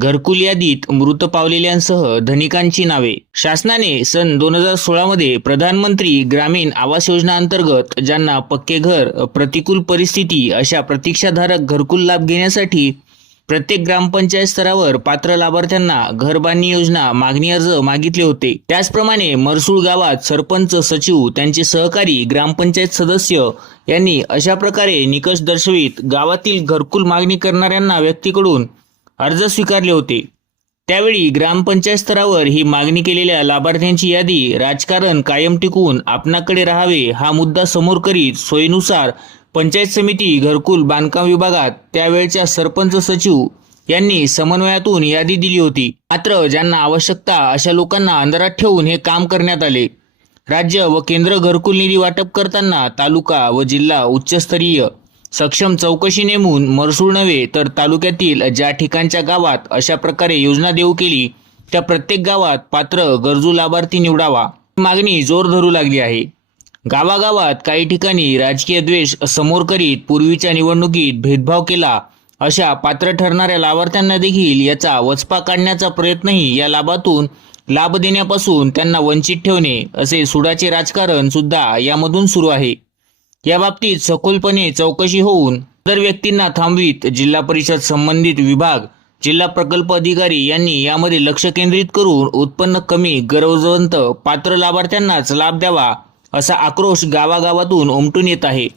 घरकुल यादीत मृत पावलेल्यांसह धनिकांची नावे. शासनाने सन दोन हजार सोळामध्ये प्रधानमंत्री ग्रामीण आवास योजना अंतर्गत ज्यांना पक्के घर प्रतिकूल परिस्थिती अशा प्रतीक्षाधारक घरकुल लाभ घेण्यासाठी प्रत्येक ग्रामपंचायत स्तरावर पात्र लाभार्थ्यांना घर बांधणी योजना मागणी अर्ज मागितले होते. त्याचप्रमाणे मरसूळ गावात सरपंच सचिव त्यांचे सहकारी ग्रामपंचायत सदस्य यांनी अशा प्रकारे निकष दर्शवित गावातील घरकुल मागणी करणाऱ्यांना व्यक्तीकडून अर्ज स्वीकारले होते. त्यावेळी ग्रामपंचायत स्तरावर ही मागणी केलेल्या लाभार्थ्यांची यादी राजकारण कायम टिकवून आपणाकडे राहावे हा मुद्दा समोर करीत सोयीनुसार पंचायत समिती घरकुल बांधकाम विभागात त्यावेळच्या सरपंच सचिव यांनी समन्वयातून यादी दिली होती. मात्र ज्यांना आवश्यकता अशा लोकांना अंधारात ठेवून हे काम करण्यात आले. राज्य व केंद्र घरकुल निधी वाटप करताना तालुका व जिल्हा उच्चस्तरीय सक्षम चौकशी नेमून महसूल नव्हे तर तालुक्यातील ज्या ठिकाणच्या गावात अशा प्रकारे योजना देऊ केली त्या प्रत्येक गावात पात्र गरजू लाभार्थी निवडावा ही मागणी जोर धरू लागली आहे. गावागावात काही ठिकाणी राजकीय द्वेष समोर करीत पूर्वीच्या निवडणुकीत भेदभाव केला अशा पात्र ठरणाऱ्या लाभार्थ्यांना देखील याचा वचपा काढण्याचा प्रयत्नही या लाभातून लाभ देण्यापासून त्यांना वंचित ठेवणे असे सुडाचे राजकारण सुद्धा यामधून सुरू आहे. या बाबतीत सखोलपणे चौकशी होऊन इतर व्यक्तींना थांबवीत जिल्हा परिषद संबंधित विभाग जिल्हा प्रकल्प अधिकारी यांनी यामध्ये लक्ष केंद्रित करून उत्पन्न कमी गरजवंत पात्र लाभार्थ्यांनाच लाभ द्यावा असा आक्रोश गावागावातून उमटून येत आहे.